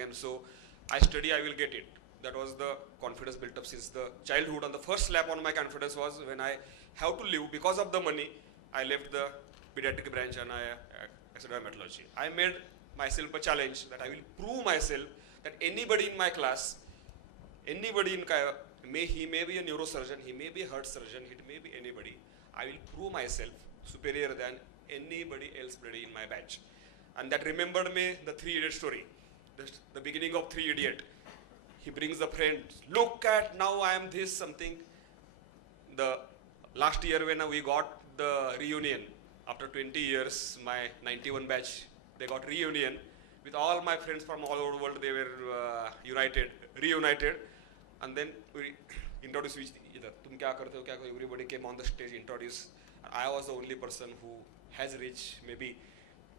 and so I study, I will get it. That was the confidence built up since the childhood. And the first slap on my confidence was when I have to leave because of the money. I left the pediatric branch and I studied dermatology. I made myself a challenge that I will prove myself that anybody in my class, anybody in he may be a neurosurgeon, he may be a heart surgeon, it may be anybody. I will prove myself superior than anybody else bloody in my batch. And that remembered me the Three Idiot story, the beginning of Three Idiot. He brings the friend, look at now I am this something. The last year when we got the reunion, after 20 years, my 91 batch, they got reunion with all my friends from all over the world. They were reunited, and then we introduced each other. Tum kya karte ho, kya karte ho? Everybody came on the stage, introduced. I was the only person who has reached maybe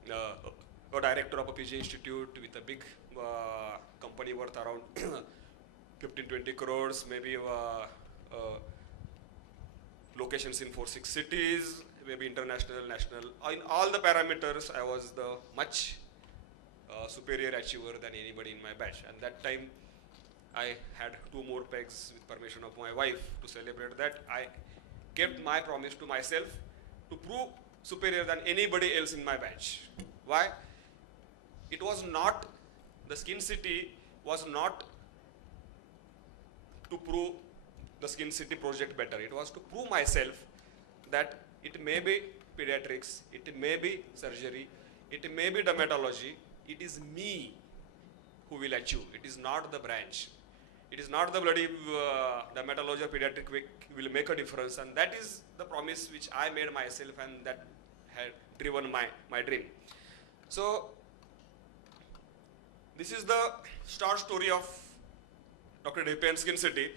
a director of a PG institute with a big company worth around 15-20 crores, maybe locations in 4-6 cities, maybe international, national. In all the parameters, I was the much superior achiever than anybody in my batch. And that time, I had 2 more pegs with permission of my wife to celebrate that. I kept my promise to myself to prove superior than anybody else in my batch. Why? It was not, the Skin City was not to prove the Skin City project better. It was to prove myself that it may be pediatrics, it may be surgery, it may be dermatology, it is me who will achieve. It is not the branch. It is not the bloody dermatology or pediatric will make a difference, and that is the promise which I made myself, and that had driven my dream. So this is the start story of Dr. Deepe and Skin City.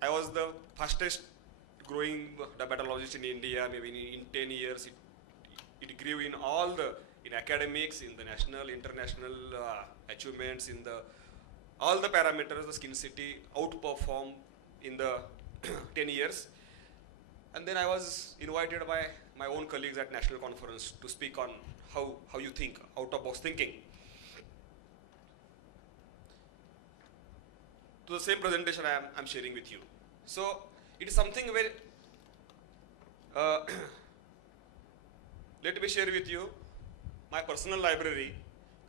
I was the fastest growing dermatologist in India. Maybe in 10 years, it grew in all the, in academics, in the national, international achievements, in the all the parameters. The Skin City outperformed in the 10 years. And then I was invited by my own colleagues at national conference to speak on how you think, out of box thinking. To the same presentation I'm sharing with you. So it is something where, let me share with you, my personal library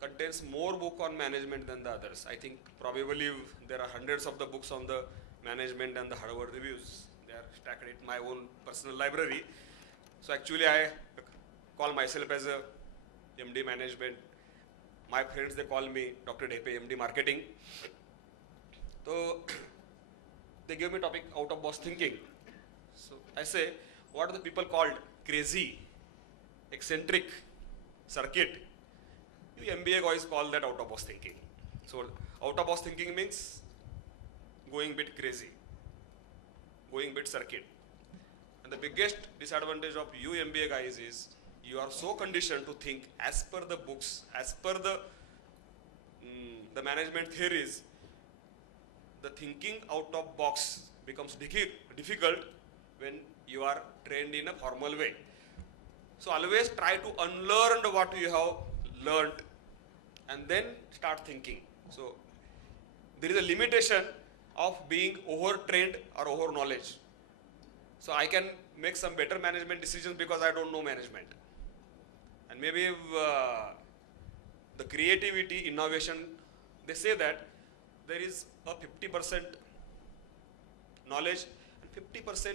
contains more book on management than the others. I think probably there are hundreds of the books on the management and the Harvard reviews. They are stacked in my own personal library. So actually I call myself as a MD management. My friends, they call me Dr. Deepe, MD marketing. So they give me topic out of box thinking. So I say, what are the people called crazy, eccentric, circuit? You MBA guys call that out of box thinking. So out of box thinking means going bit crazy, going bit circuit. And the biggest disadvantage of you MBA guys is you are so conditioned to think as per the books, as per the management theories. The thinking out of box becomes difficult when you are trained in a formal way. So always try to unlearn what you have learned and then start thinking. So there is a limitation of being overtrained or over knowledge. So I can make some better management decisions because I don't know management. And maybe the creativity, innovation, they say that there is a 50% knowledge and 50%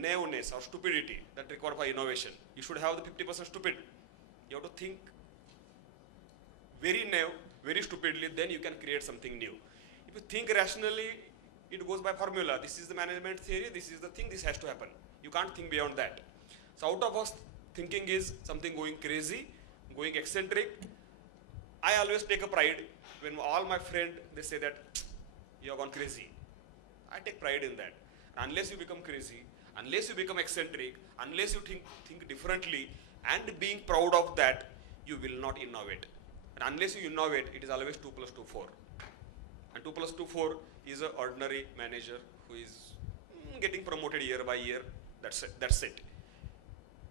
naiveness or stupidity that required for innovation. You should have the 50% stupid. You have to think very naive, very stupidly, then you can create something new. If you think rationally, it goes by formula. This is the management theory, this is the thing, this has to happen. You can't think beyond that. So out of box thinking is something going crazy, going eccentric. I always take a pride when all my friends, they say that you have gone crazy. I take pride in that. Unless you become crazy, unless you become eccentric, unless you think differently, and being proud of that, you will not innovate. And unless you innovate, it is always 2 plus 2, 4. And 2 plus 2, 4 is an ordinary manager who is getting promoted year by year. That's it.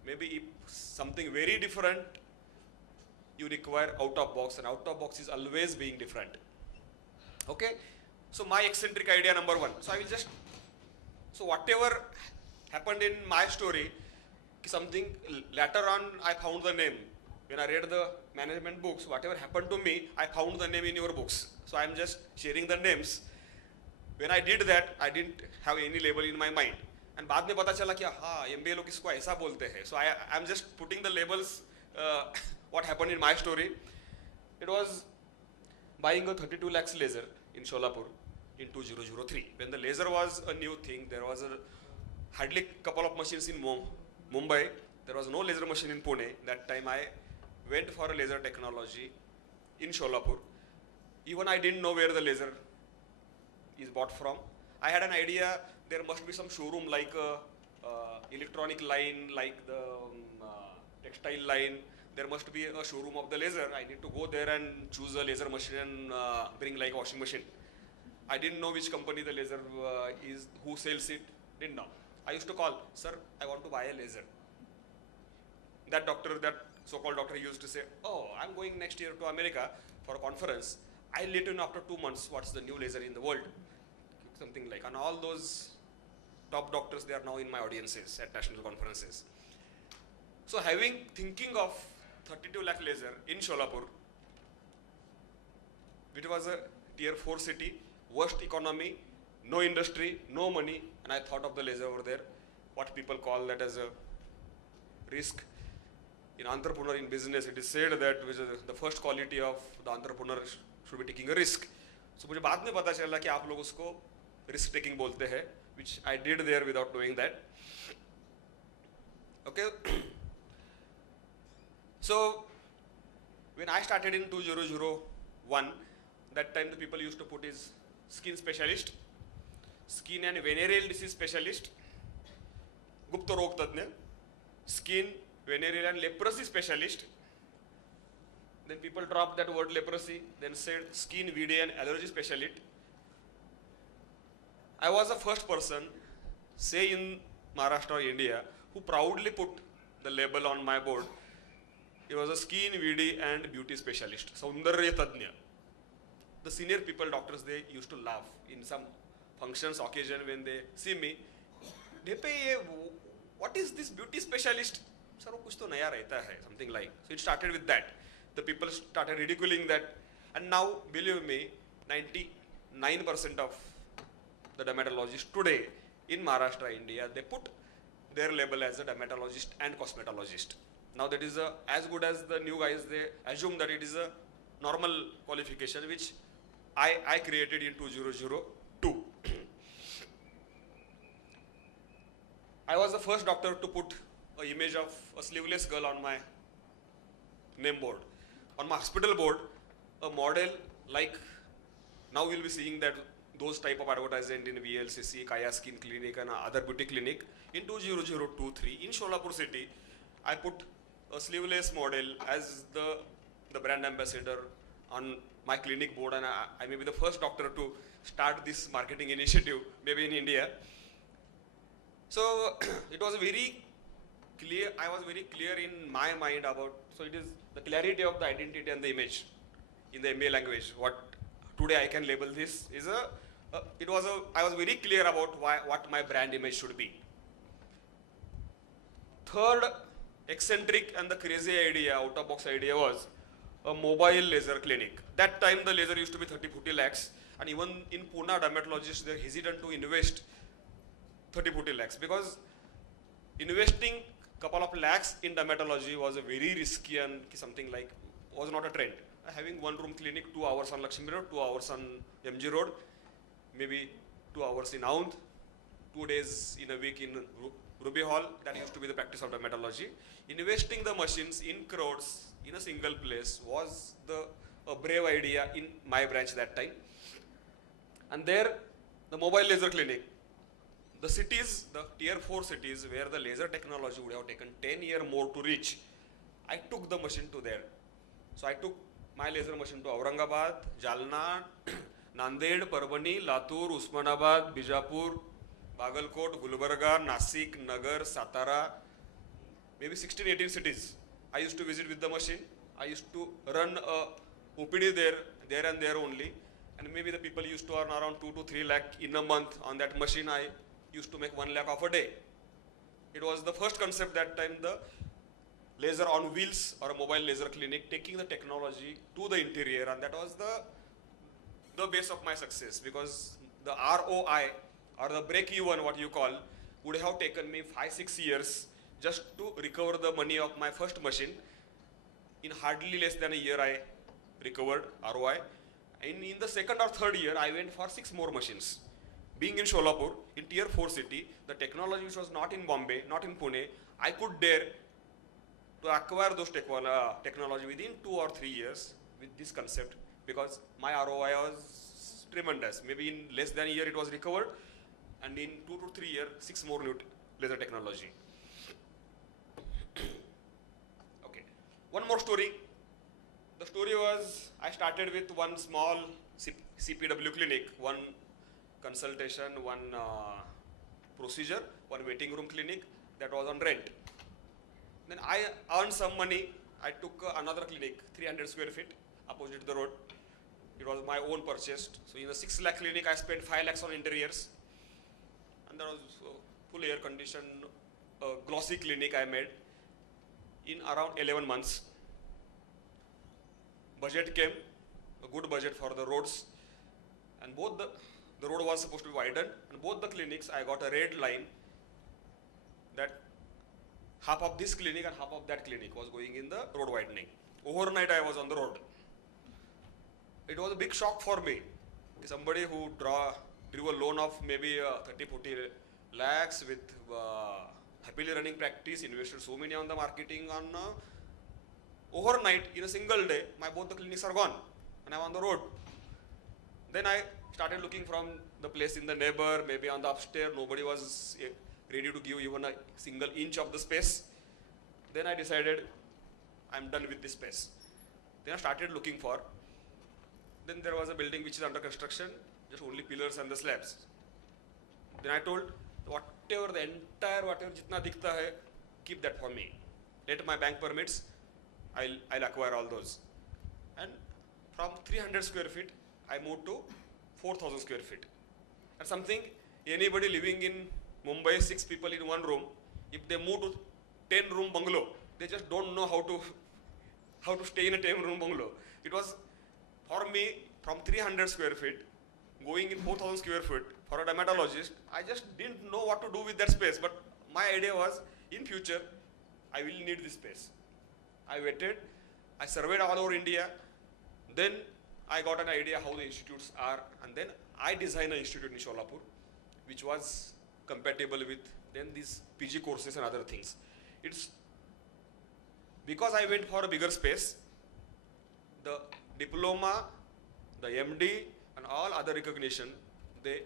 Maybe if something very different you require out of box, and out of box is always being different. Okay, so my eccentric idea number one. So I will just, so whatever happened in my story, something later on I found the name. When I read the management books, whatever happened to me, I found the name in your books. So I'm just sharing the names. When I did that, I didn't have any label in my mind. And बाद में पता चला कि हाँ MBA लोग इसको ऐसा बोलते हैं. So I'm just putting the labels. What happened in my story? It was buying a 32 lakhs laser in Sholapur in 2003. When the laser was a new thing, there was hardly a couple of machines in Mumbai. There was no laser machine in Pune. That time I went for a laser technology in Sholapur. Even I didn't know where the laser is bought from. I had an idea there must be some showroom like electronic line, like the textile line. There must be a showroom of the laser. I need to go there and choose a laser machine and bring like a washing machine. I didn't know which company the laser is, who sells it, didn't know. I used to call, sir, I want to buy a laser. That doctor, that so-called doctor used to say, oh, I'm going next year to America for a conference. I'll let you know after 2 months what's the new laser in the world. Something like, and all those top doctors, they are now in my audiences at national conferences. So thinking of 32 lakh laser in Sholapur, it was a tier 4 city, worst economy, no industry, no money, and I thought of the laser over there, what people call that as a risk. In entrepreneur, in business, it is said that the first quality of the entrepreneur should be taking a risk. So मुझे बाद में पता चला कि आप लोग उसको risk taking बोलते हैं, which I did there without knowing that. Okay. So when I started in 2001, that time the people used to put is skin specialist, skin and venereal disease specialist, Gupta Rog Tadnya, skin, venereal and leprosy specialist. Then people dropped that word leprosy, then said skin, VD and allergy specialist. I was the first person, say in Maharashtra or India, who proudly put the label on my board. It was a skin, VD and beauty specialist, Saundarya Tadnya. The senior people, doctors, they used to laugh in some functions, occasion when they see me. What is this beauty specialist? Sir, kuch to naya rehta hai, something like. So it started with that. The people started ridiculing that, and now, believe me, 99% of the dermatologists today in Maharashtra, India, they put their label as a dermatologist and cosmetologist. Now that is as good as the new guys, they assume that it is a normal qualification, which I created in 2002. I was the first doctor to put an image of a sleeveless girl on my name board. On my hospital board, a model like, now we'll be seeing that those type of advertisement in VLCC, Kaya Skin Clinic and other beauty clinic. In 2002-03 in Sholapur city, I put a sleeveless model as the brand ambassador on my clinic board, and I may be the first doctor to start this marketing initiative, maybe in India. So it was very clear, I was very clear in my mind about, so it is the clarity of the identity and the image in the MBA language. What today I can label this is I was very clear about what my brand image should be. Third eccentric and the crazy idea, out of box idea, was a mobile laser clinic. That time the laser used to be 30-40 lakhs, and even in Pune, dermatologists, they're hesitant to invest 30-40 lakhs because investing couple of lakhs in dermatology was a very risky and something like was not a trend. Having one room clinic, 2 hours on Lakshmi Road, 2 hours on MG Road, maybe 2 hours in Aund, 2 days in a week in Ruby Hall, that used to be the practice of dermatology. Investing the machines in crores in a single place was a brave idea in my branch that time. And there, the mobile laser clinic, the cities, the tier 4 cities where the laser technology would have taken 10 years more to reach, I took the machine to there. So I took my laser machine to Aurangabad, Jalna, Nanded, Parbani, Latur, Usmanabad, Bijapur, Bagalkot, Gulbarga, Nasik, Nagar, Satara, maybe 16-18 cities. I used to visit with the machine I used to run a OPD there and there only, and maybe the people used to earn around 2 to 3 lakh in a month on that machine. I used to make 1 lakh of a day. It was the first concept that time, the laser on wheels or a mobile laser clinic, taking the technology to the interior, and that was the base of my success, because the ROI or the break even, what you call, would have taken me 5-6 years just to recover the money of my first machine. In hardly less than a year, I recovered ROI. And in the second or third year, I went for 6 more machines. Being in Sholapur, in tier 4 city, the technology which was not in Bombay, not in Pune, I could dare to acquire those technology within 2 or 3 years with this concept, because my ROI was tremendous. Maybe in less than a year it was recovered, and in 2 to 3 years, 6 more new laser technology. Okay, one more story. The story was, I started with one small CPW clinic, one consultation, one procedure, one waiting room clinic that was on rent. Then I earned some money. I took another clinic, 300 square feet, opposite the road. It was my own purchased. So in the 6 lakh clinic, I spent 5 lakhs on interiors. And there was full air conditioned, glossy clinic I made in around 11 months. Budget came, a good budget for the roads. And both the road was supposed to be widened. And both the clinics, I got a red line that half of this clinic and half of that clinic was going in the road widening. Overnight I was on the road. It was a big shock for me. Somebody who drew a loan of maybe 30-40 lakhs with happily running practice, invested so many on the marketing, on overnight, in a single day, both the clinics are gone and I'm on the road. Then I started looking from the place in the neighbor, maybe on the upstairs, nobody was ready to give even a single inch of the space. Then I decided I'm done with this space. Then I started looking for. Then there was a building which is under construction, just only pillars and the slabs. Then I told, whatever jitna dikhta hai, keep that for me. Let my bank permits, I'll acquire all those. And from 300 square feet, I moved to 4,000 square feet. And something, anybody living in Mumbai, 6 people in one room, if they move to 10 room bungalow, they just don't know how to stay in a 10 room bungalow. It was, for me, from 300 square feet, going in 4,000 square feet, for a dermatologist, I just didn't know what to do with that space. But my idea was, in future, I will need this space. I waited, I surveyed all over India, then I got an idea how the institutes are, and then I designed an institute in Sholapur, which was compatible with then these PG courses and other things. It's because I went for a bigger space, the diploma, the MD and all other recognition, they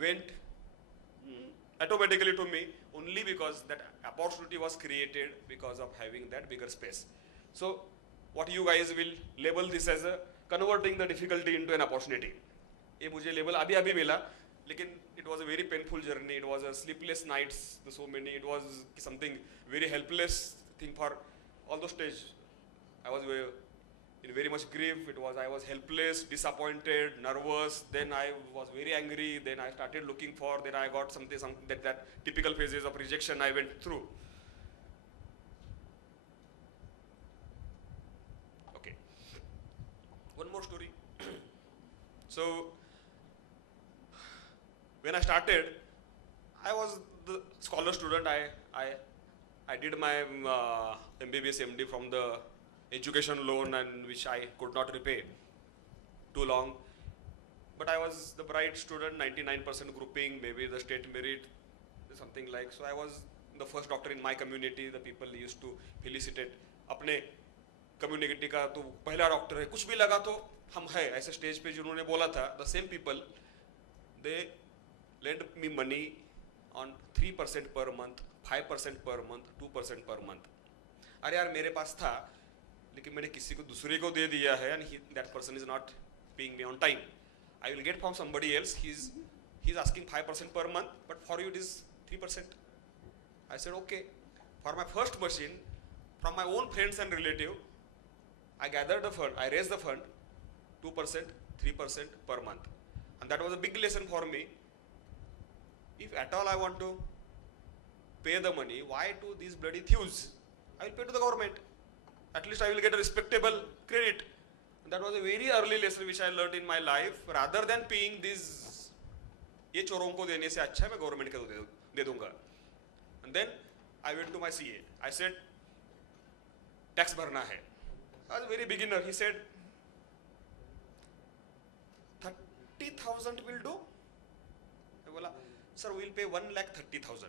went automatically to me only because that opportunity was created because of having that bigger space. So what you guys will label this as a converting the difficulty into an opportunity. ये मुझे label अभी मिला, लेकिन it was a very painful journey. It was a sleepless nights, so many. It was something very helpless thing for all those stage. I was in very much grief. I was helpless, disappointed, nervous. Then I was very angry. Then I started looking for. Then I got something that typical phases of rejection I went through. Okay. One more story. So when I started, I was the scholar student. I did my MBBS MD from the education loan, and which I could not repay too long. But I was the bright student, 99% grouping, maybe the state merit, something like. So I was the first doctor in my community. The people used to felicitate. अपने community का तो पहला doctor है. कुछ भी लगा तो हम है. ऐसे stage पे जिन्होंने बोला था, the same people, they lend me money on 3% per month, 5% per month, 2% per month. अरे यार मेरे पास था, लेकिन मैंने किसी को दूसरे को दे दिया है, and that person is not paying me on time. I will get from somebody else. He's asking 5% per month, but for you it is 3%. I said okay. For my first machine, from my own friends and relative, I gathered the fund, I raised the fund, 2%, 3% per month. And that was a big lesson for me. If at all I want to pay the money, why to these bloody thieves? I will pay to the government. At least I will get a respectable credit. And that was a very early lesson which I learned in my life. Rather than paying these, ये चोरों को देने से अच्छा मैं government को दे दूंगा. And then I went to my CA. I said, tax भरना है. I was a very beginner. He said, 30,000 will do. I बोला, sir, we will pay 1,30,000.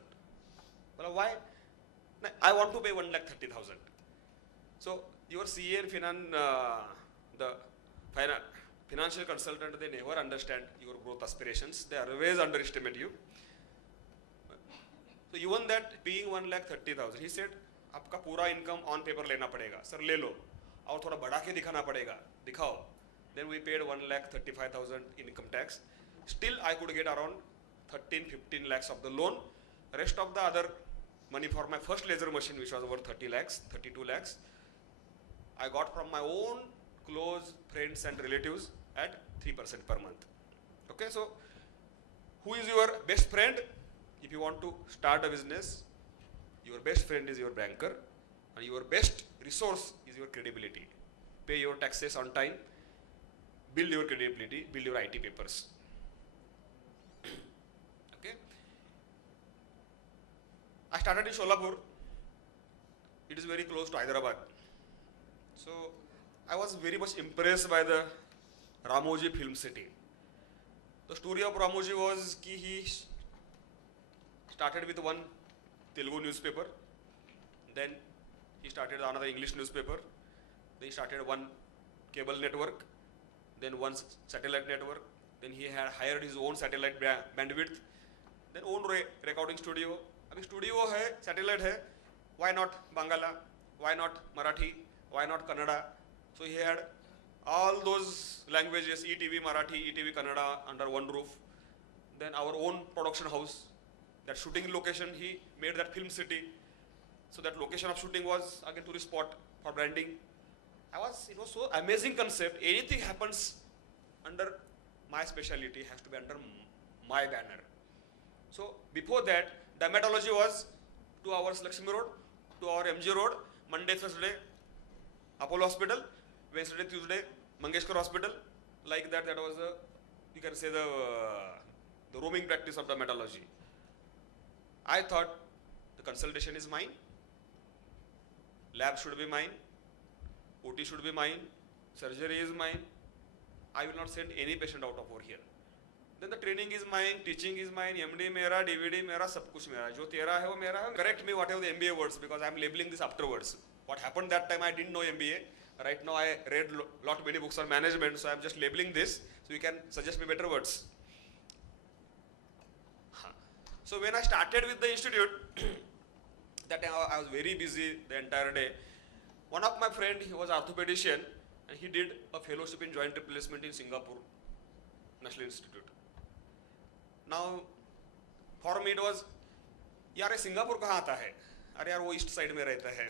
बोला, why? I want to pay 1,30,000. So your CA and the financial consultant, they never understand your growth aspirations. They always underestimate you. So even that paying 1,30,000, he said, आपका पूरा income on paper लेना पड़ेगा. Sir ले लो. और थोड़ा बढ़ा के दिखाना पड़ेगा. दिखाओ. Then we paid 1,35,000 income tax. Still I could get around 13-15 lakhs of the loan. Rest of the other money for my first laser machine, which was over 30 lakhs, 32 lakhs, I got from my own close friends and relatives at 3% per month. Okay, so who is your best friend? If you want to start a business, your best friend is your banker, and your best resource is your credibility. Pay your taxes on time, build your credibility, build your IT papers. Okay. I started in Sholapur. It is very close to Hyderabad. So I was very much impressed by the Ramoji Film City. The story of Ramoji was that he started with one Telugu newspaper, then he started another English newspaper, then he started one cable network, then one satellite network, then he had hired his own satellite bandwidth, then own recording studio. Abhi studio hai, satellite hai, why not Bangala, why not Marathi, why not Kannada? So he had all those languages, ETV Marathi, ETV Kannada under one roof. Then our own production house, that shooting location, he made that film city. So that location of shooting was again tourist spot for branding. It was so amazing concept. Anything happens under my specialty has to be under my banner. So before that, dermatology was 2 hours Lakshmi Road, 2 hour MG Road, Monday, Thursday, Apollo Hospital, Wednesday, Tuesday, Mangeshkar Hospital. Like that, that was you can say the roaming practice of dermatology. I thought the consultation is mine, lab should be mine, OT should be mine, surgery is mine. I will not send any patient out of over here. Then the training is mine, teaching is mine, MD mera, DVD mera, sab kuch mera. Jo tera hai wo mera hai. Correct me whatever the MBA words, because I am labeling this afterwards. What happened that time, I didn't know MBA. Right now I read lot many books on management, so I am just labeling this, so you can suggest me better words. So when I started with the institute, that time I was very busy the entire day. One of my friend, he was orthopedician, and he did a fellowship in joint replacement in Singapore National Institute. Now, for me it was, यार ये Singapore कहाँ आता है? अरे यार वो east side में रहता है.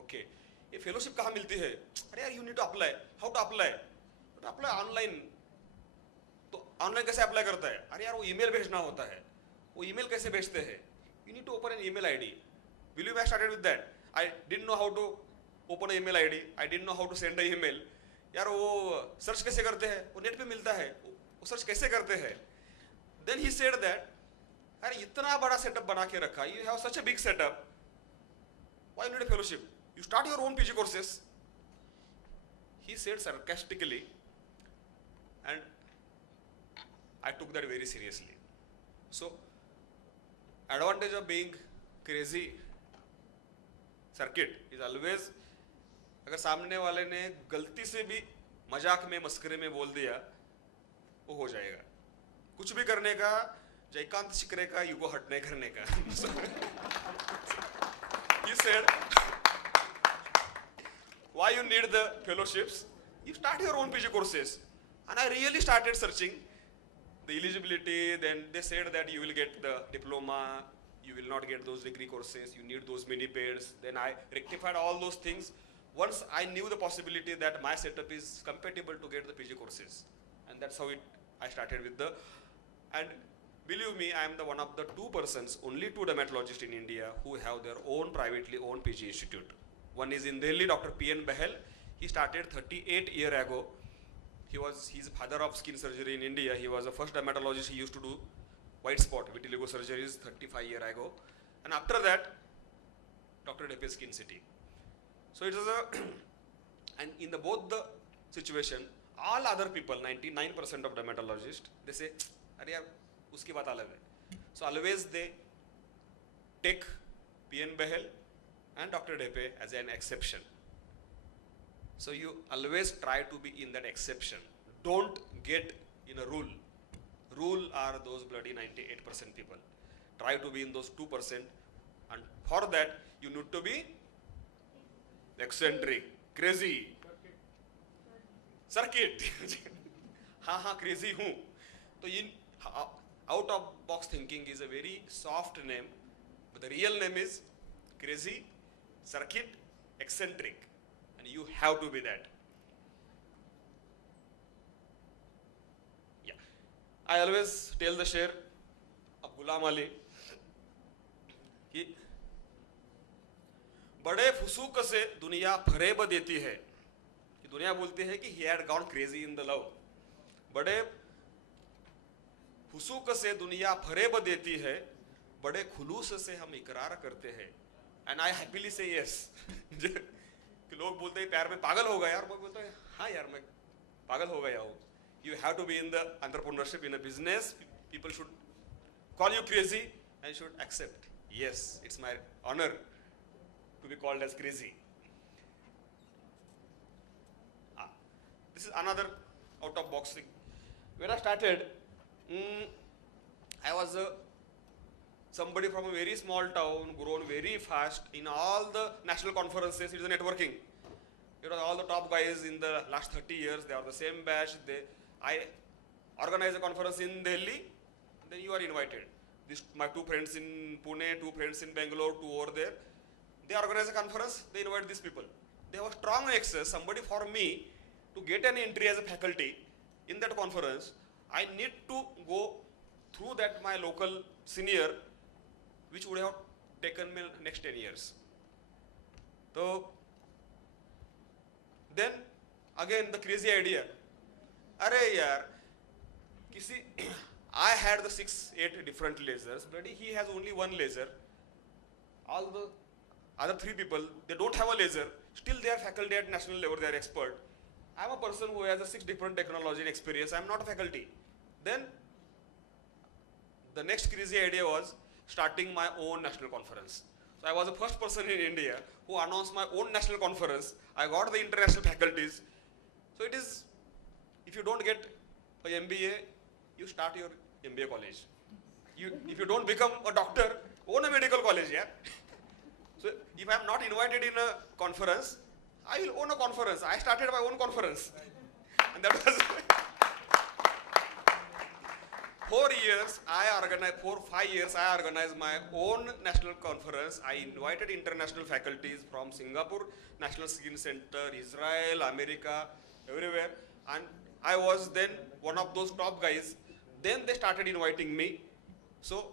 Okay. ये फेलोशिप कहाँ मिलती है? अरे यार you need to apply. How to apply? To apply online. तो ऑनलाइन कैसे अप्लाई करता है? अरे यार वो ईमेल भेजना होता है. वो ईमेल कैसे भेजते हैं? You need to open an email ID. Believe me, I started with that. I didn't know how to open an email ID. I didn't know how to send an email. यार वो search कैसे करते हैं? वो net पे मिलता है. वो सर्च कैसे करते हैं? Then he said that, अरे इतना बड़ा सेटअप बना के रखा. You have such a big setup. Why you need a fellowship? You start your own PG courses. He said sarcastically, and I took that very seriously. So, advantage of being crazy circuit is always, अगर सामने वाले ने गलती से भी मजाक में मस्करे में बोल दिया, वो हो जाएगा. कुछ भी करने का, जयकांत शिकरे का युगो हट नहीं करने का. He said, why you need the fellowships? You start your own PG courses. And I really started searching the eligibility. Then they said that you will get the diploma, you will not get those degree courses, you need those mini pairs. Then I rectified all those things. once I knew the possibility that my setup is compatible to get the PG courses, and that's how I started with the, and believe me, I am the one of the 2 persons, only 2 dermatologists in India who have their own privately owned PG institute. One is in Delhi, Dr. P.N. Behel. He started 38 years ago. He's father of skin surgery in India. He was the first dermatologist. He used to do white spot vitiligo surgeries 35 years ago. And after that, Dr. Depe Skin City. So it is a, and in the both the situation, all other people, 99% of dermatologists, they say, "Arey yaar, uski baat alag hai." So always they take P.N. Behel and Dr. Depe as an exception. So you always try to be in that exception. Don't get in a rule. Rule are those bloody 98% people. Try to be in those 2%, and for that you need to be eccentric, crazy, circuit. हाँ crazy हूँ. तो in out of box thinking is a very soft name, but the real name is crazy, circuit, eccentric, and you have to be that. Yeah, I always tell the share of Ghulam Ali कि बड़े फुसूक से दुनिया फरेब देती है, कि दुनिया बोलती है कि he had gone crazy in the love. बड़े फुसूक से दुनिया फरेब देती है, बड़े खुलूस से हम इकरार करते हैं. And I happily say yes. कि लोग बोलते हैं प्यार में पागल हो गया यार, मैं बोलता है हाँ यार मैं पागल हो गया हूँ. You have to be in the entrepreneurship, in a business. People should call you crazy and should accept. Yes, it's my honor to be called as crazy. This is another out of box thing. When I started, I was somebody from a very small town, grown very fast. In all the national conferences, it is a networking. You know, all the top guys in the last 30 years, they are the same batch. I organize a conference in Delhi, then you are invited. My 2 friends in Pune, 2 friends in Bangalore, 2 over there. They organize a conference, they invite these people. They have a strong access, somebody for me to get an entry as a faculty in that conference. I need to go through that my local senior, which would have taken me next 10 years. So then again the crazy idea. Arey yaar, I had the 6-8 different lasers, but he has only one laser. All the other 3 people, they don't have a laser. Still they are faculty at national level, they are expert. I'm a person who has a 6 different technology and experience. I'm not a faculty. Then the next crazy idea was starting my own national conference. So I was the first person in India who announced my own national conference. I got the international faculties. So it is, if you don't get a MBA, you start your MBA college. If you don't become a doctor, own a medical college, yeah. So if I am not invited in a conference, I will own a conference. I started my own conference. And that was 4 years, 5 years, I organized my own national conference. I invited international faculties from Singapore, National Skin Center, Israel, America, everywhere. And I was then one of those top guys. Then they started inviting me. So,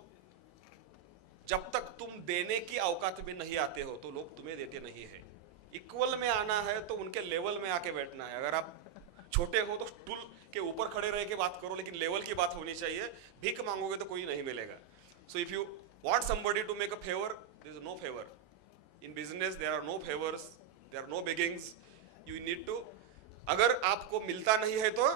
जब तक तुम देने की औकात में नहीं आते हो तो लोग तुम्हें देते नहीं है. इक्वल में आना है तो उनके लेवल में आके बैठना है. अगर आप छोटे हो तो स्टूल के ऊपर खड़े रह के बात करो, लेकिन लेवल की बात होनी चाहिए. भीख मांगोगे तो कोई नहीं मिलेगा. So if you want somebody to make a favor, there is no favor. In business there are no favors, there are no beggings. You need to, अगर आपको मिलता नहीं है तो